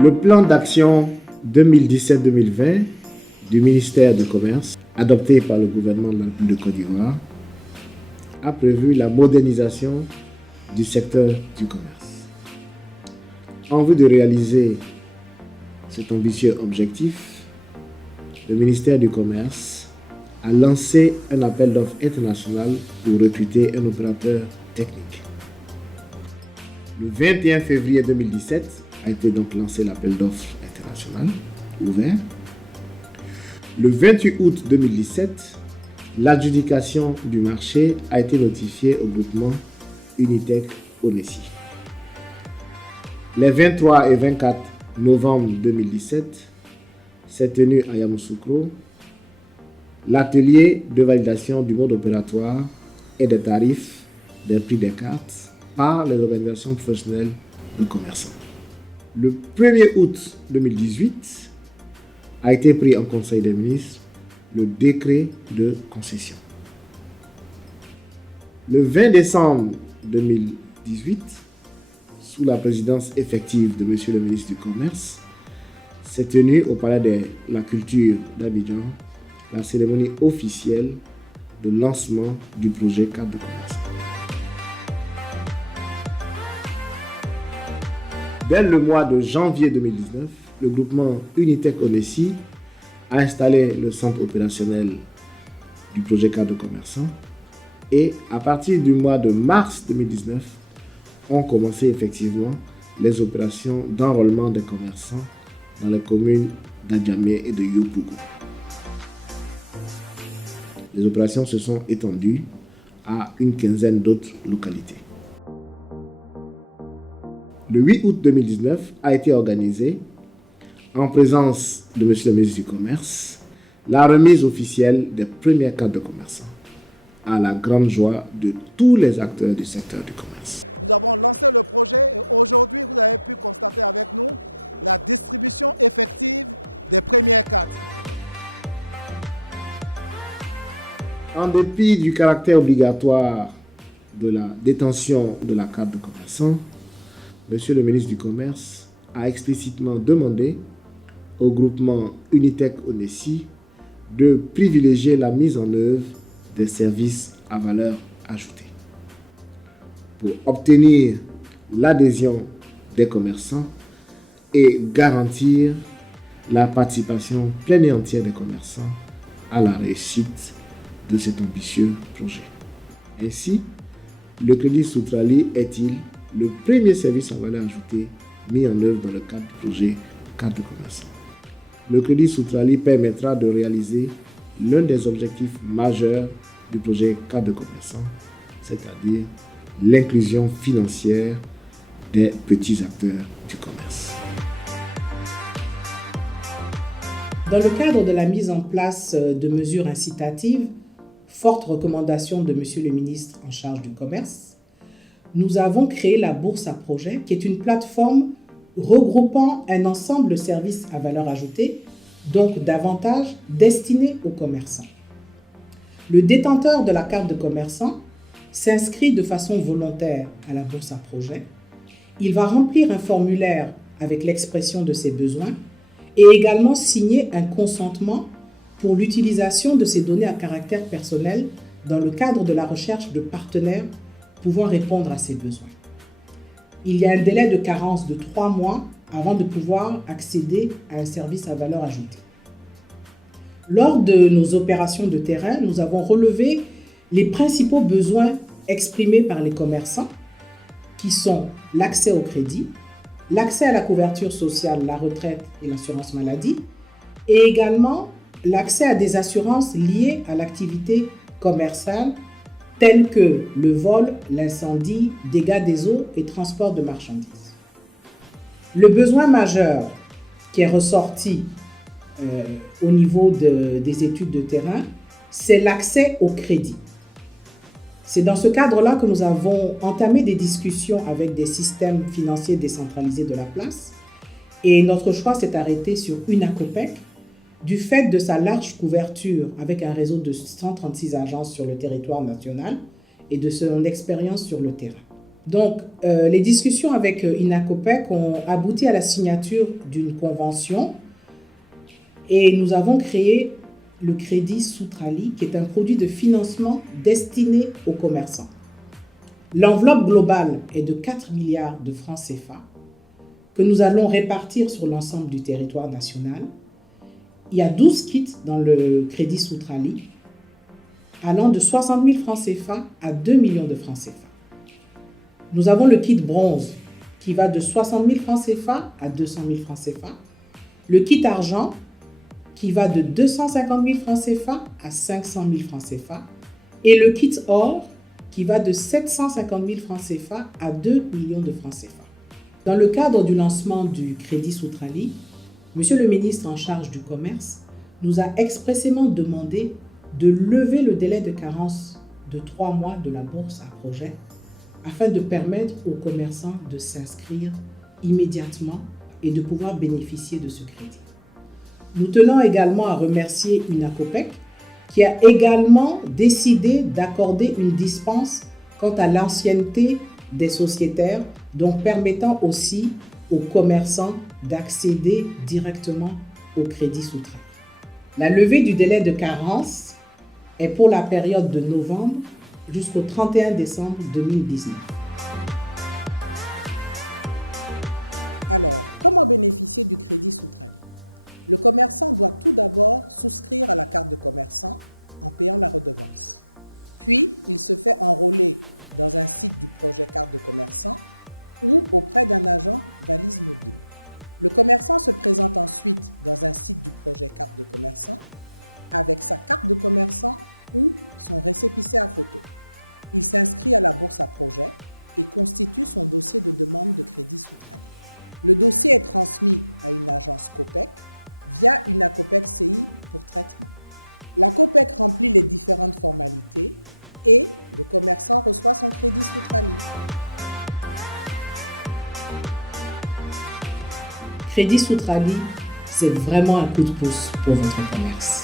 Le plan d'action 2017-2020 du ministère du Commerce, adopté par le gouvernement de Côte d'Ivoire, a prévu la modernisation du secteur du commerce. En vue de réaliser cet ambitieux objectif, le ministère du Commerce a lancé un appel d'offres international pour recruter un opérateur technique. Le 21 février 2017 a été donc lancé l'appel d'offres international ouvert. Le 28 août 2017, l'adjudication du marché a été notifiée au groupement Unitec Onesi. Les 23 et 24 novembre 2017, s'est tenu à Yamoussoukro l'atelier de validation du mode opératoire et des tarifs des prix des cartes par les organisations professionnelles de commerçants. Le 1er août 2018 a été pris en Conseil des ministres le décret de concession. Le 20 décembre 2018, sous la présidence effective de M. le ministre du Commerce, s'est tenue au Palais de la Culture d'Abidjan la cérémonie officielle de lancement du projet cadre de commerce. Dès le mois de janvier 2019, le groupement Unitec Onesi a installé le centre opérationnel du projet cadre de commerçant et à partir du mois de mars 2019, ont commencé effectivement les opérations d'enrôlement des commerçants dans les communes d'Adjamé et de Yopougon. Les opérations se sont étendues à une quinzaine d'autres localités. Le 8 août 2019 a été organisé, en présence de M. le ministre du Commerce, la remise officielle des premières cartes de commerçants, à la grande joie de tous les acteurs du secteur du commerce. Nous avons lancé le projet et aujourd'hui, vous avez pu constater avec nous la distribution effective des premières cartes. En dépit du caractère obligatoire de la détention de la carte de commerçant, M. le ministre du Commerce a explicitement demandé au groupement Unitec Onesi de privilégier la mise en œuvre des services à valeur ajoutée. Pour obtenir l'adhésion des commerçants et garantir la participation pleine et entière des commerçants à la réussite de cet ambitieux projet. Ainsi, le crédit Soutrali est-il le premier service à valeur ajoutée mis en œuvre dans le cadre du projet cadre de commerçant. Le crédit Soutrali permettra de réaliser l'un des objectifs majeurs du projet cadre de commerçant, c'est-à-dire l'inclusion financière des petits acteurs du commerce. Dans le cadre de la mise en place de mesures incitatives, forte recommandation de M. le ministre en charge du commerce, nous avons créé la Bourse à Projet, qui est une plateforme regroupant un ensemble de services à valeur ajoutée, donc davantage destinés aux commerçants. Le détenteur de la carte de commerçant s'inscrit de façon volontaire à la Bourse à Projet. Il va remplir un formulaire avec l'expression de ses besoins et également signer un consentement pour l'utilisation de ces données à caractère personnel dans le cadre de la recherche de partenaires pouvant répondre à ses besoins. Il y a un délai de carence de 3 mois avant de pouvoir accéder à un service à valeur ajoutée. Lors de nos opérations de terrain, nous avons relevé les principaux besoins exprimés par les commerçants, qui sont l'accès au crédit, l'accès à la couverture sociale, la retraite et l'assurance maladie, et également l'accès à des assurances liées à l'activité commerciale, telles que le vol, l'incendie, dégâts des eaux et transport de marchandises. Le besoin majeur qui est ressorti au niveau des études de terrain, c'est l'accès au crédit. C'est dans ce cadre-là que nous avons entamé des discussions avec des systèmes financiers décentralisés de la place et notre choix s'est arrêté sur Unacopec du fait de sa large couverture avec un réseau de 136 agences sur le territoire national et de son expérience sur le terrain. Donc, les discussions avec Inacopec ont abouti à la signature d'une convention et nous avons créé le crédit Soutrali, qui est un produit de financement destiné aux commerçants. L'enveloppe globale est de 4 milliards de francs CFA que nous allons répartir sur l'ensemble du territoire national. Il y a 12 kits dans le crédit Soutrali, allant de 60 000 francs CFA à 2 millions de francs CFA. Nous avons le kit bronze qui va de 60 000 francs CFA à 200 000 francs CFA. Le kit argent qui va de 250 000 francs CFA à 500 000 francs CFA. Et le kit or qui va de 750 000 francs CFA à 2 millions de francs CFA. Dans le cadre du lancement du crédit Soutrali, Monsieur le ministre en charge du commerce nous a expressément demandé de lever le délai de carence de 3 mois de la bourse à projet afin de permettre aux commerçants de s'inscrire immédiatement et de pouvoir bénéficier de ce crédit. Nous tenons également à remercier Inacopec qui a également décidé d'accorder une dispense quant à l'ancienneté des sociétaires, donc permettant aussi aux commerçants d'accéder directement au crédit Soutrali. La levée du délai de carence est pour la période de novembre jusqu'au 31 décembre 2019. Alors, comment bénéficier du crédit Soutrali? Le commerçant doit tout d'abord souscrire à la carte de commerçant en payant la redevance. Puis, il se fait enrôler dans un site du projet carte de commerçant ou auprès d'un agent valise mobile. Le commerçant se présente ensuite dans un site du projet carte de commerçant avec sa carte de commerçant ou son récépissé à photo. Il s'inscrit à la bourse à projet et constitue son dossier de demande de crédit Soutrali. Le dossier est transmis à une agence COPEC via une Acopec CI pour traitement. La COPEC remplit les différentes formalités et le commerçant reçoit son crédit Soutrali. Crédit Soutrali, c'est vraiment un coup de pouce pour votre commerce.